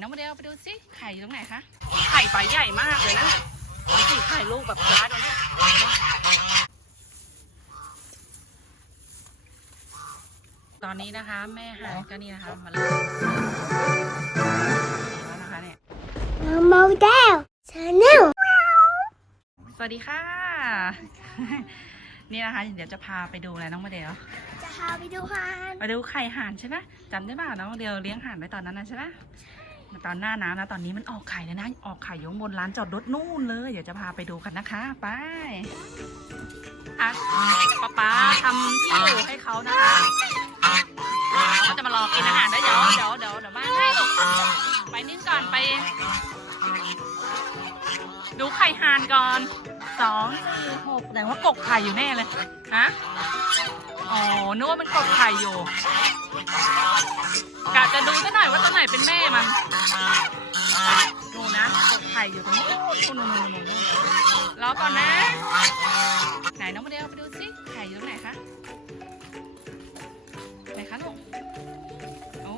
น้องโมเดลไปดูสิไข่อยู่ตรงไหนคะไข่ใบใหญ่มากเลยนะดูสิไข่ลูกแบบร้านเนี่ยตอนนี้นะคะ แม่หานก็นี่นะคะมาเริ่มแล้วนะคะเนี่ย Model Channel สวัสดีค่ะ นี่นะคะ เดี๋ยวจะพาไปดูอะไรน้องโมเดลจะพาไปดูฮันไปดูไข่ห่านใช่ไหมจำได้ป่ะน้องเดียวเลี้ยงห่านไว้ตอนนั้นนะใช่ไหม ตอนหน้าน้ำนะ ตอนนี้มันออกไข่แล้วนะ ออกไข่ยงบนร้านจอดรถนู่นเลย เดี๋ยวจะพาไปดูกันนะคะ ไปอะป๊าป๊าทำที่อยู่ให้เขานะคะเขาจะมารอกินอาหารได้เดี๋ยวเดี๋ยวเดี๋ยวเดี๋ยวมาให้ลูกไปนิ่งก่อนไป ดูไข่หานก่อนสองสี่หกแสดงว่ากกไข่อยู่แน่เลยฮะอ๋อนึกว่ามันกบไข่อยู่กะจะดูซะหน่อยว่าตัวไหนเป็นแม่มัน อยู่ตรงนู้นนู่นนู่นนู่นรอก่อนนะ ไหนน้องโมเดลไปดูสิไข่อยู่ตรงไหนคะ ไหนคะลูก โอ้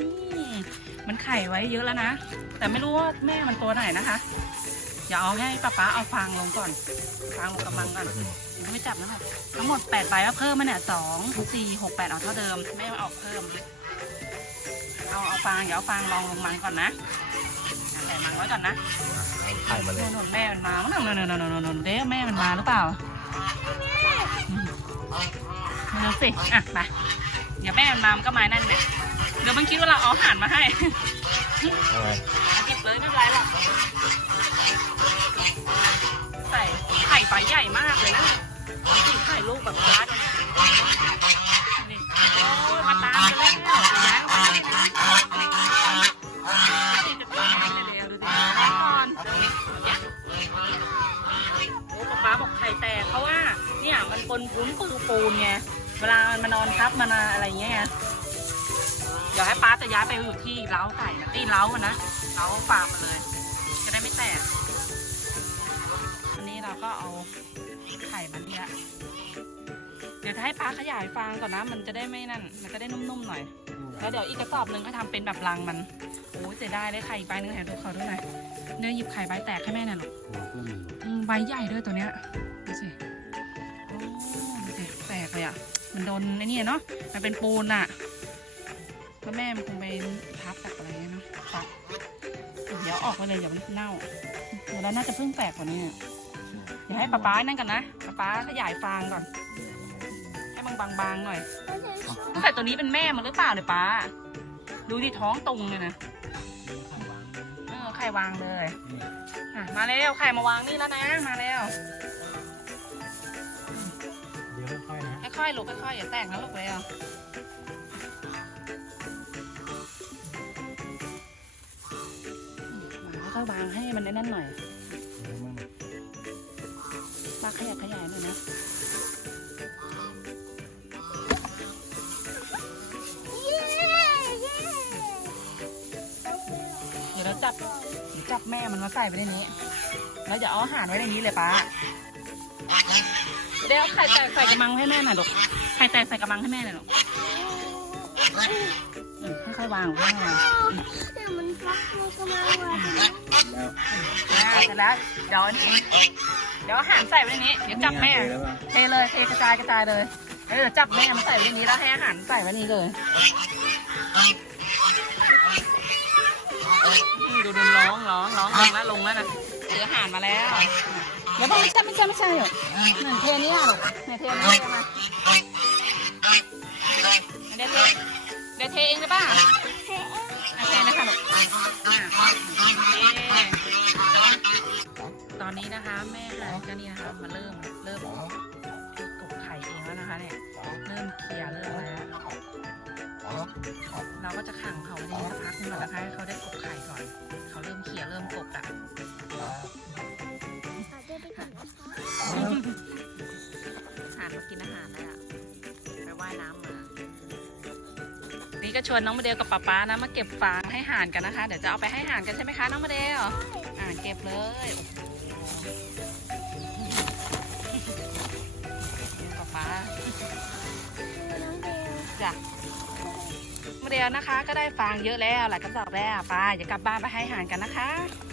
นี่ มันไข่ไว้เยอะแล้วนะ แต่ไม่รู้ว่าแม่มันตัวไหนนะคะอย่าเอาให้ป้าป๊าเอาฟางลงก่อน ฟางลงกำมังก่อน ไม่จับนะครับทั้งหมด8ใบแล้วเพิ่มมาเนี่ยสองสี่หกแปดเอาเท่าเดิมไม่เอาออกเพิ่ม เอาเอาฟางเดี๋ยวเอาฟางลองลงมันก่อนนะ ส่มังไว้ก่อนนะถ่นนแม่มันมามั้อนนนนนนเด้แม่มันมาหรือเปล่าดูสิ อะมาเดี๋ยวแม่มันมามันก็มานั่นแหละเดี๋ยวมันคิดว่าเราเอาอาหานมาให้เก็บเลยไม่เป็นไหรอกใส่ไข่ปลาใหญ่มากเลยนะไข่ลูกแบบรัด นี่ยมันปนพุ้นปูปูนไง เวลามันมานอนทับมันอะไรอย่างเงี้ยไงเดี๋ยวให้ป้าจะย้ายไปอยู่ที่เล้าไก่นะที่เล้าอะนะเราฟาร์มมาเลย จะได้ไม่แตก อันนี้เราก็เอาไข่มันเนี่ยเดี๋ยวจะให้ป้าขยายฟางก่อนนะ มันจะได้ไม่นั่น มันจะได้นุ่มๆหน่อย แล้วเดี๋ยวอีกกระสอบหนึ่งก็ทำเป็นแบบรังมัน โอ้ยเสียดายเลยไข่ใบหนึงแถมดูเขาด้วยหน่อยเนื้อหยิบไข่ใบแตกให้แม่หน่อยลูกอืมใบใหญ่ด้วยตัวเนี้ยดูสิ โดนไอ้นี่เนาะมันเป็นปูนอะแล้วแม่มันคงไปทับกับอะไรเนาะครับเดี๋ยวออกไปเลยเดี๋ยวมันเน่าเดี๋ยวเราน่าจะเพิ่งแตกกว่านี้อะเดี๋ยวให้ป๊าป๊านั่นก่อนนะป๊าป๊าขยายฟางก่อน ให้มันบางๆหน่อยตั้งแต่ตัวนี้เป็นแม่มันหรือเปล่าเนี่ยป๊าดูที่ท้องตรงเลยนะเออไข่วางเลยอะมาเร็วไข่มาวางนี่แล้วนะมาเร็วเดี๋ยวค่อยนะ อยๆลูกค่อยๆอย่าแตกนะลูกเร็วมาค่อยๆวางให้มันแน่นๆหน่อยปลาขยับขยายหน่อยนะเดี๋ยวเราจับเดี๋ยวจับแม่มันมาใส่ไว้ในนี้ แล้วจะเอาอาหารไว้ในนี้เลยป้า เดี๋ยวไข่แตกใส่กระมังให้แม่หน่อยลูกไข่แตกใส่กระมังให้แม่หน่อยลูกอืมค่อยๆวางค่อยๆวางแต่มันฟักมันกำลังวางอ่าเสร็จแล้วเดี๋ยวอันนี้เดี๋ยวหารใส่ไว้ในนี้เดี๋ยวจับแม่ เทเลยเทกระจายกระจายเลยแล้วเดี๋ยวจับแม่มาใส่ไว้ในนี้แล้วให้อาหารใส่ไว้นี้เลยอืมดูดูร้องร้องร้องลงแล้วลงแล้วนะเจออาหารมาแล้ว ดี๋ยวไม่ใช่ไม่ใช่ไม่ใช่หรอกเหมือนเทนี่หรอกเนี่ยเทนี่มาเดี๋ยวเทเดี๋ยวเทเองได้ป่ะโอเคนะคะลูกอะโอเคตอนนี้นะคะแม่หานก็นี่นะคะมาเริ่มเริ่มกบไข่เองแล้วนะคะเนี่ยเริ่มเคลียร์เริ่มแล้วเราก็จะขังเขาไว้ในนี้สักพักนึงก่อนนะคะให้เขาได้กบไข่ก่อน เขาเริ่มเคลียร์เริ่มกบละ นี่ก็ชวนน้องโมเดลกับป๊าป๊านะมาเก็บฟางให้ห่านกันนะคะ เดี๋ยวจะเอาไปให้ห่านกันใช่ไหมคะน้องโมเดลอ่าเก็บเลยโอ้โหป๊าป๊าน้องเบลจ้ะเดียวนะคะ ก็ได้ฟางเยอะแล้วหลายกระสอบแล้วไปอย่ากลับบ้านไปให้อาหารกันนะคะไ